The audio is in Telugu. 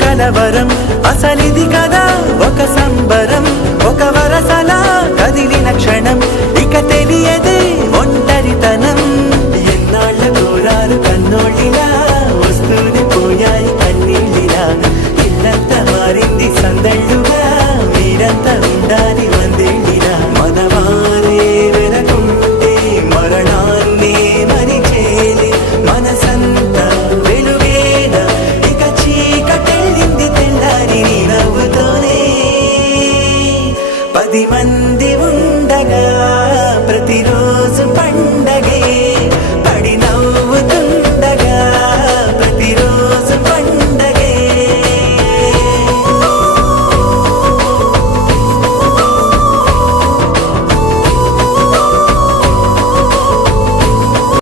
కలవరం అసలిది కదా ఒక సంబరం ఒక వరసలా కదిలిన క్షణం ఇక తెలియదే